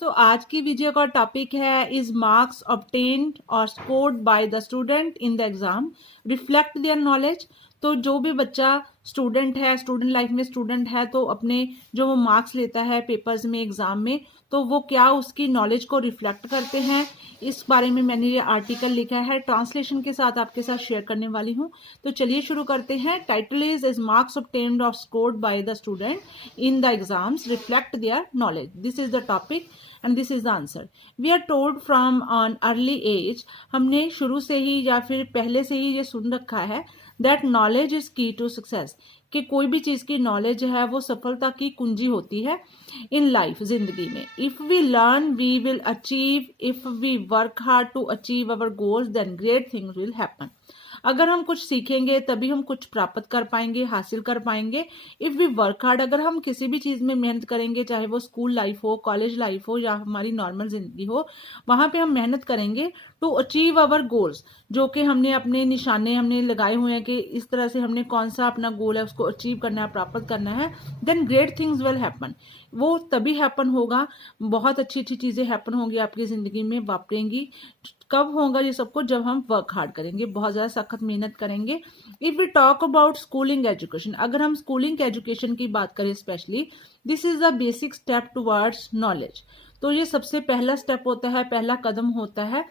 तो आज की वीडियो का टॉपिक है इज मार्क्स ऑब्टेन्ड और scored by the student in the exam reflect their knowledge. तो जो भी बच्चा स्टूडेंट है, स्टूडेंट लाइफ में स्टूडेंट है, तो अपने जो वो मार्क्स लेता है पेपर्स में, एग्जाम में, तो वो क्या उसकी नॉलेज को रिफ्लेक्ट करते हैं, इस बारे में मैंने ये आर्टिकल लिखा है, ट्रांसलेशन के साथ आपके साथ शेयर करने वाली हूँ। तो चलिए शुरू करते हैं। टाइटल इज मार्क्स ऑब्टेन्ड और scored by the student in the exams reflect their knowledge. This is the topic and this is the answer. We are told from on early age, हमने शुरू से ही या फिर पहले से ही ये सुन रखा है दैट नॉलेज इज की टू सक्सेस, कि कोई भी चीज की नॉलेज है वो सफलता की कुंजी होती है इन लाइफ, जिंदगी में। If we learn we will achieve, if we work hard to achieve our goals then great things will happen. अगर हम कुछ सीखेंगे तभी हम कुछ प्राप्त कर पाएंगे, हासिल कर पाएंगे। इफ वी वर्क हार्ड, अगर हम किसी भी चीज में मेहनत करेंगे, चाहे वो स्कूल लाइफ हो, कॉलेज लाइफ हो या हमारी नॉर्मल जिंदगी हो, वहां पे हम मेहनत करेंगे टू अचीव अवर गोल्स, जो कि हमने अपने निशाने हमने लगाए हुए हैं कि इस तरह से हमने कौन सा अपना गोल है उसको अचीव करना है, प्राप्त करना है, then great things will happen. वो तभी हैपन होगा, बहुत अच्छी अच्छी चीजें हैपन होंगी आपकी जिंदगी में, वापरेंगी। कब होगा ये सबको? जब हम वर्क हार्ड करेंगे, बहुत ज्यादा सख्त मेहनत करेंगे। If we talk about schooling education, अगर हम स्कूलिंग एजुकेशन की बात करें specially, this is the basic step towards knowledge. तो ये सबसे पहला स्टेप होता है, पहला कदम होता है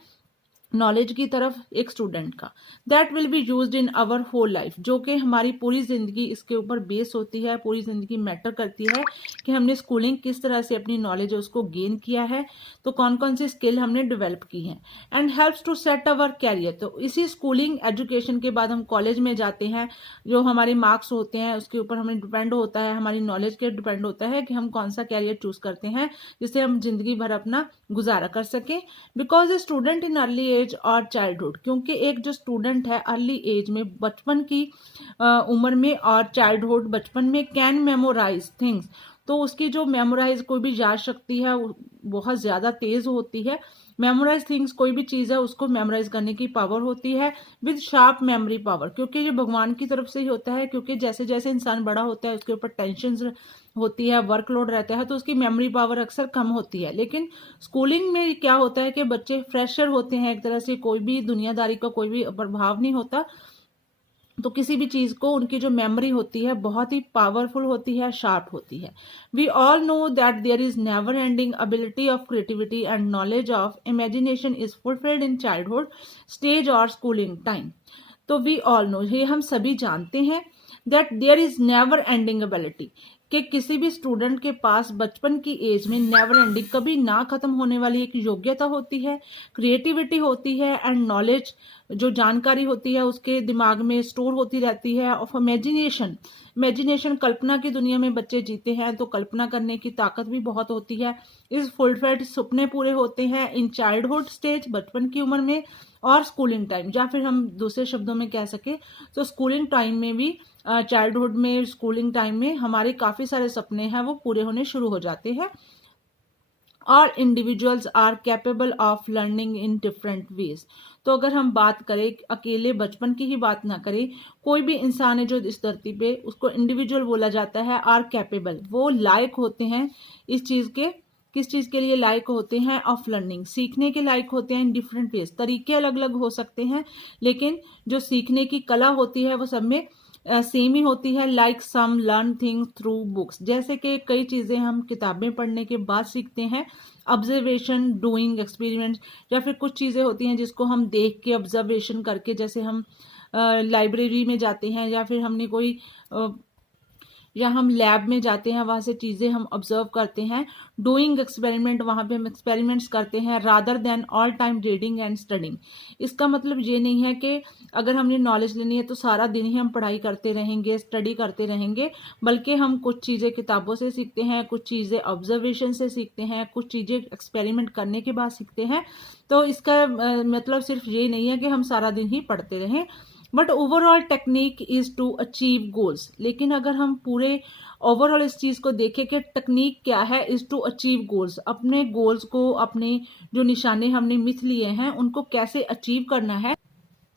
नॉलेज की तरफ एक स्टूडेंट का। That will be used in our whole life, जो कि हमारी पूरी जिंदगी इसके ऊपर बेस होती है, पूरी जिंदगी मैटर करती है कि हमने स्कूलिंग किस तरह से अपनी नॉलेज उसको गेन किया है, तो कौन कौन सी स्किल हमने डेवलप की है। And helps to set our career. तो इसी स्कूलिंग एजुकेशन के बाद हम कॉलेज में जाते हैं, जो हमारे मार्क्स होते हैं उसके ऊपर हमें डिपेंड होता है, हमारी नॉलेज के डिपेंड होता है कि हम कौन सा कैरियर चूज करते हैं जिससे हम जिंदगी भर अपना गुजारा कर सकें। Because a student in early age और चाइल्डहुड, क्योंकि एक जो स्टूडेंट है अर्ली एज में, बचपन की उम्र में, और चाइल्डहुड बचपन में, कैन मेमोराइज थिंग्स, तो उसकी जो मेमोराइज कोई भी याद शक्ति है बहुत ज्यादा तेज होती है। मेमोराइज थिंग्स, कोई भी चीज है उसको मेमोराइज करने की पावर होती है विद शार्प मेमोरी पावर, क्योंकि ये भगवान की तरफ से ही होता है। क्योंकि जैसे जैसे इंसान बड़ा होता है उसके ऊपर टेंशन होती है, वर्कलोड रहता है, तो उसकी मेमोरी पावर अक्सर कम होती है। लेकिन स्कूलिंग में क्या होता है कि बच्चे फ्रेशर होते हैं, एक तरह से कोई भी दुनियादारी का कोई भी प्रभाव नहीं होता, तो किसी भी चीज को उनकी जो मेमोरी होती है बहुत ही पावरफुल होती है, शार्प होती है। We all know that there is never ending ability of creativity and knowledge of imagination is fulfilled in childhood stage और स्कूलिंग टाइम। तो वी ऑल नो, ये हम सभी जानते हैं, that there is never ending ability, कि किसी भी स्टूडेंट के पास बचपन की एज में नेवर एंडिंग, कभी ना खत्म होने वाली एक योग्यता होती है, क्रिएटिविटी होती है, एंड नॉलेज, जो जानकारी होती है उसके दिमाग में स्टोर होती रहती है, ऑफ इमेजिनेशन। इमेजिनेशन, कल्पना की दुनिया में बच्चे जीते हैं, तो कल्पना करने की ताकत भी बहुत होती है। इस फुलफिल्ड, सपने पूरे होते हैं इन चाइल्डहुड स्टेज, बचपन की उम्र में, और स्कूलिंग टाइम, या फिर हम दूसरे शब्दों में कह सके तो स्कूलिंग टाइम में भी, चाइल्डहुड में, स्कूलिंग टाइम में हमारे काफी सारे सपने हैं वो पूरे होने शुरू हो जाते हैं। और individuals are capable of learning in different ways. तो अगर हम बात करें, अकेले बचपन की ही बात ना करें, कोई भी इंसान है जो इस धरती पे, उसको इंडिविजुअल बोला जाता है। आर कैपेबल, वो लायक होते हैं इस चीज के, किस चीज के लिए लायक होते हैं? ऑफ लर्निंग, सीखने के लायक होते हैं इन डिफरेंट वेज। तरीके अलग अलग हो सकते हैं, लेकिन जो सीखने की कला होती है वो सब में सेम ही होती है। Like some learn things through books, जैसे कि कई चीजें हम किताबें पढ़ने के बाद सीखते हैं, ऑब्जर्वेशन, डूइंग एक्सपेरिमेंट, या फिर कुछ चीजें होती हैं जिसको हम देख के, ऑब्जर्वेशन करके, जैसे हम लाइब्रेरी में जाते हैं, या फिर हमने कोई या हम लैब में जाते हैं, वहां से चीजें हम ऑब्जर्व करते हैं। डूइंग एक्सपेरिमेंट, वहां पे हम एक्सपेरिमेंट्स करते हैं, rather than all time reading and studying. इसका मतलब ये नहीं है कि अगर हमने नॉलेज लेनी है तो सारा दिन ही हम पढ़ाई करते रहेंगे, स्टडी करते रहेंगे, बल्कि हम कुछ चीजें किताबों से सीखते हैं, कुछ चीजें ऑब्जर्वेशन से सीखते हैं, कुछ चीजें एक्सपेरिमेंट करने के बाद सीखते हैं। तो इसका मतलब सिर्फ ये नहीं है कि हम सारा दिन ही पढ़ते रहें, but overall technique is to achieve goals. लेकिन अगर हम पूरे ओवरऑल इस चीज को देखें कि टेक्निक क्या है, इज टू अचीव गोल्स, अपने गोल्स को, अपने जो निशाने हमने मिथ लिए हैं उनको कैसे अचीव करना है।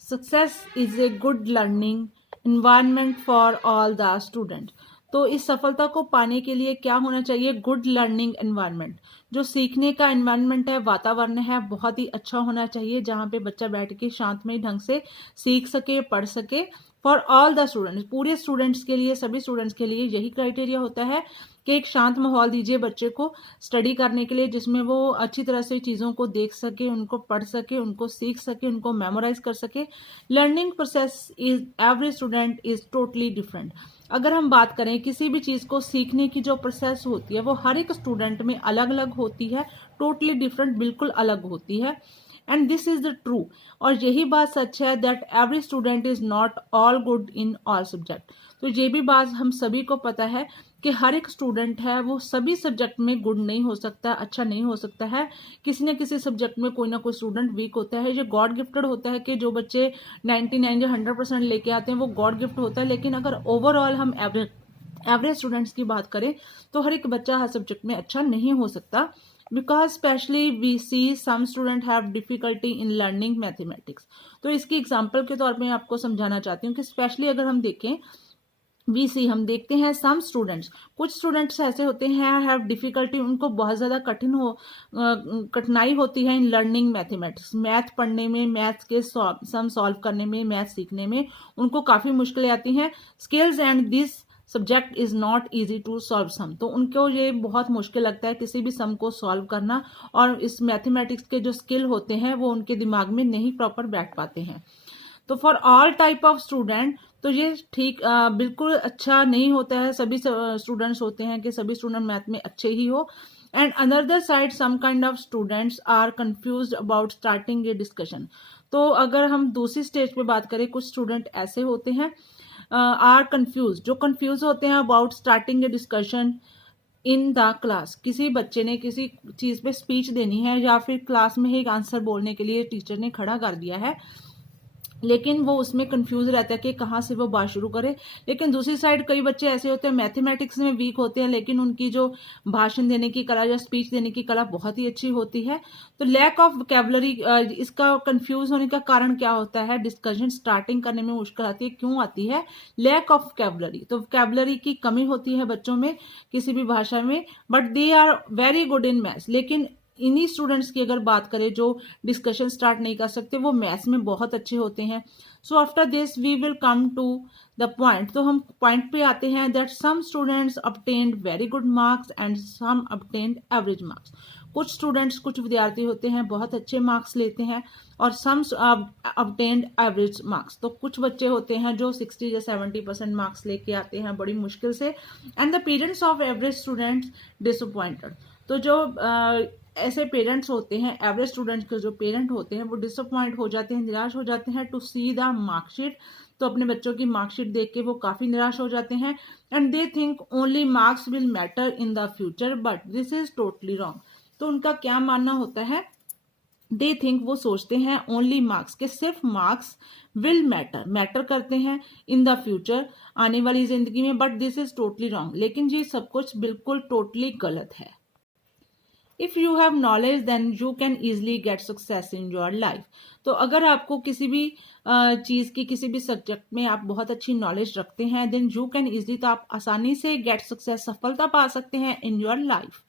Success is a good learning environment for all the students। तो इस सफलता को पाने के लिए क्या होना चाहिए? Good learning environment. जो सीखने का एनवायरनमेंट है, वातावरण है, बहुत ही अच्छा होना चाहिए, जहाँ पे बच्चा बैठ के शांतमय ढंग से सीख सके, पढ़ सके। फॉर ऑल द स्टूडेंट्स, पूरे स्टूडेंट्स के लिए, सभी स्टूडेंट्स के लिए यही क्राइटेरिया होता है कि एक शांत माहौल दीजिए बच्चे को स्टडी करने के लिए, जिसमें वो अच्छी तरह से चीज़ों को देख सके, उनको पढ़ सके, उनको सीख सके, उनको मेमोराइज कर सके। Learning process is every student is totally different. अगर हम बात करें किसी भी चीज़ को सीखने की जो प्रोसेस होती है वो हर एक स्टूडेंट में अलग अलग होती है, टोटली डिफरेंट, बिल्कुल अलग होती है। And this is the true, और यही बात सच है that every student is not all good in all subject. तो ये भी बात हम सभी को पता है कि हर एक स्टूडेंट है वो सभी सब्जेक्ट में गुड नहीं हो सकता, अच्छा नहीं हो सकता है। किसी न किसी सब्जेक्ट में कोई ना कोई स्टूडेंट वीक होता है। ये गॉड गिफ्टेड होता है कि जो बच्चे 99 या 100% लेके आते हैं वो गॉड गिफ्ट होता है। लेकिन अगर ओवरऑल हम एवरेज स्टूडेंट्स की बात करें तो हर एक बच्चा हर सब्जेक्ट में अच्छा नहीं हो सकता, because specially we see some student have difficulty in learning mathematics. तो इसकी एग्जाम्पल के तौर पे मैं आपको समझाना चाहती हूँ कि स्पेशली अगर हम देखें वीसी, हम देखते हैं सम स्टूडेंट्स, कुछ स्टूडेंट्स ऐसे होते हैं हैव डिफिकल्टी, उनको बहुत ज़्यादा कठिनाई होती है इन लर्निंग मैथमेटिक्स, मैथ पढ़ने में, मैथ्स के सम सॉल्व करने में, मैथ सीखने में उनको काफ़ी मुश्किलें आती हैं। Skills and this subject is not easy to solve some, तो उनको ये बहुत मुश्किल लगता है किसी भी सम को सॉल्व करना, और इस मैथमेटिक्स के जो स्किल होते हैं वो उनके दिमाग में नहीं प्रॉपर बैठ पाते हैं। तो for all type of student, तो ये ठीक बिल्कुल अच्छा नहीं होता है। सभी स्टूडेंट्स होते हैं कि सभी स्टूडेंट मैथ में अच्छे ही हो। And another side some kind of students are confused about starting a discussion. तो अगर हम दूसरी स्टेज पे बात करें, कुछ स्टूडेंट ऐसे होते हैं आर कंफ्यूज, जो कंफ्यूज होते हैं about starting a discussion in the class. किसी बच्चे ने किसी चीज़ पे स्पीच देनी है या फिर क्लास में ही एक आंसर बोलने के लिए टीचर ने खड़ा कर दिया है, लेकिन वो उसमें कंफ्यूज रहता है कि कहाँ से वो बात शुरू करे। लेकिन दूसरी साइड कई बच्चे ऐसे होते हैं मैथमेटिक्स में वीक होते हैं, लेकिन उनकी जो भाषण देने की कला या स्पीच देने की कला बहुत ही अच्छी होती है। तो लैक ऑफ वोकैबुलरी, इसका कंफ्यूज होने का कारण क्या होता है? डिस्कशन स्टार्टिंग करने में मुश्किल आती है। क्यों आती है? लैक ऑफ वोकैबुलरी, तो वोकैबुलरी की कमी होती है बच्चों में किसी भी भाषा में, but they are very good in maths. लेकिन इन्हीं स्टूडेंट्स की अगर बात करें जो डिस्कशन स्टार्ट नहीं कर सकते, वो मैथ्स में बहुत अच्छे होते हैं। So after this we will come to the point. तो हम पॉइंट पे आते हैं that some students obtained very good marks and some obtained average marks. कुछ स्टूडेंट्स, कुछ विद्यार्थी होते हैं बहुत अच्छे मार्क्स लेते हैं और सम obtained एवरेज मार्क्स। तो कुछ बच्चे होते हैं जो 60 या 70% मार्क्स लेके आते हैं बड़ी मुश्किल से। And the parents of average students disappointed. तो जो ऐसे पेरेंट्स होते हैं, एवरेज स्टूडेंट्स के जो पेरेंट होते हैं वो डिसअपॉइंट हो जाते हैं, निराश हो जाते हैं टू सी द मार्कशीट। तो अपने बच्चों की मार्कशीट देख के वो काफ़ी निराश हो जाते हैं। And they think only marks will matter in the future, but this is totally wrong. तो उनका क्या मानना होता है? दे थिंक, वो सोचते हैं ओनली मार्क्स, के सिर्फ मार्क्स विल मैटर करते हैं इन द फ्यूचर, आने वाली जिंदगी में, but this is totally wrong. लेकिन ये सब कुछ बिल्कुल टोटली गलत है। If you have knowledge then you can easily get success in your life. तो अगर आपको किसी भी चीज़ की, किसी भी सब्जेक्ट में आप बहुत अच्छी नॉलेज रखते हैं, देन यू कैन ईजिली, तो आप आसानी से गेट सक्सेस, सफलता पा सकते हैं इन your life.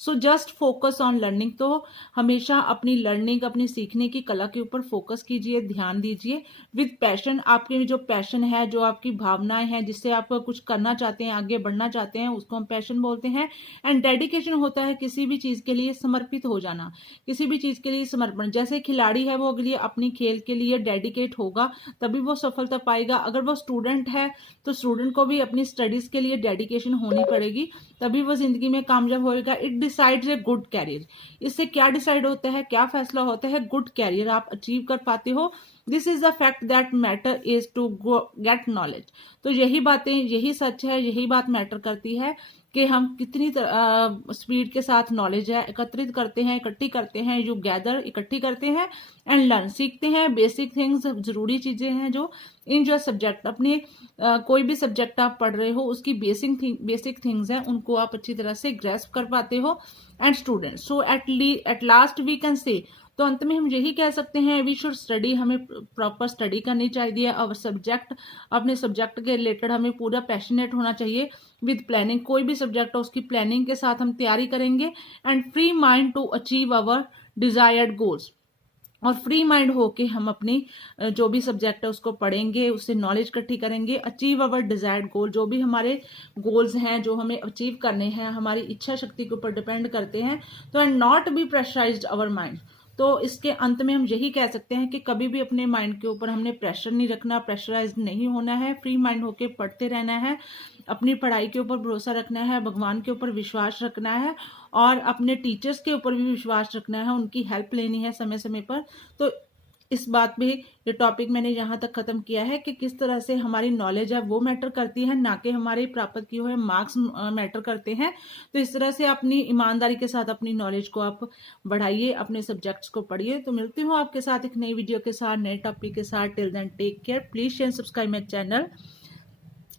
So just focus on learning. तो हमेशा अपनी लर्निंग, अपनी सीखने की कला के ऊपर फोकस कीजिए, ध्यान दीजिए विद पैशन। आपके जो पैशन है, जो आपकी भावनाएं हैं, जिससे आप कुछ करना चाहते हैं, आगे बढ़ना चाहते हैं, उसको हम पैशन बोलते हैं। एंड डेडिकेशन होता है किसी भी चीज़ के लिए समर्पित हो जाना, किसी भी चीज़ के लिए समर्पण। जैसे खिलाड़ी है, वो अगली अपनी खेल के लिए डेडिकेट होगा तभी वो सफलता पाएगा। अगर वो स्टूडेंट है तो स्टूडेंट को भी अपनी स्टडीज़ के लिए डेडिकेशन होनी पड़ेगी, तभी वो जिंदगी में कामयाब होएगा। It decides a good career. इससे क्या डिसाइड होता है, क्या फैसला होता है? गुड कैरियर आप अचीव कर पाते हो। This is the fact that matter is to get knowledge. तो यही बातें, यही सच है, यही बात मैटर करती है कि हम कितनी स्पीड के साथ नॉलेज है एकत्रित करते हैं, इकट्ठी करते हैं। यू गैदर, इकट्ठी करते हैं, एंड लर्न, सीखते हैं। बेसिक थिंग्स, जरूरी चीजें हैं जो इन जो सब्जेक्ट, अपने कोई भी सब्जेक्ट आप पढ़ रहे हो उसकी बेसिक थिंग्स हैं, उनको आप अच्छी तरह से ग्रेस्प कर पाते हो। And students, so at last we can say, तो अंत में हम यही कह सकते हैं, वी शुड स्टडी, हमें प्रॉपर स्टडी करनी चाहिए और सब्जेक्ट, अपने सब्जेक्ट के रिलेटेड हमें पूरा पैशनेट होना चाहिए विद प्लानिंग। कोई भी सब्जेक्ट हो उसकी प्लानिंग के साथ हम तैयारी करेंगे and free mind to achieve our desired goals. और फ्री माइंड होके हम अपनी जो भी सब्जेक्ट है उसको पढ़ेंगे, उससे नॉलेज इकट्ठी करेंगे, अचीव अवर डिजायर्ड गोल। जो भी हमारे गोल्स हैं जो हमें अचीव करने हैं हमारी इच्छा शक्ति के ऊपर डिपेंड करते हैं, तो and not be pressurised our mind. तो इसके अंत में हम यही कह सकते हैं कि कभी भी अपने माइंड के ऊपर हमने प्रेशर नहीं रखना, प्रेशराइज नहीं होना है, फ्री माइंड होके पढ़ते रहना है, अपनी पढ़ाई के ऊपर भरोसा रखना है, भगवान के ऊपर विश्वास रखना है और अपने टीचर्स के ऊपर भी विश्वास रखना है, उनकी हेल्प लेनी है समय समय पर। तो इस बात पे ये टॉपिक मैंने यहाँ तक खत्म किया है कि किस तरह से हमारी नॉलेज है वो मैटर करती है, ना कि हमारे प्राप्त किए हुए मार्क्स मैटर करते हैं। तो इस तरह से अपनी ईमानदारी के साथ अपनी नॉलेज को आप बढ़ाइए, अपने सब्जेक्ट्स को पढ़िए। तो मिलती हूँ आपके साथ एक नई वीडियो के साथ, नए टॉपिक के साथ। Till then take care, please share subscribe my channel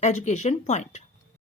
education point.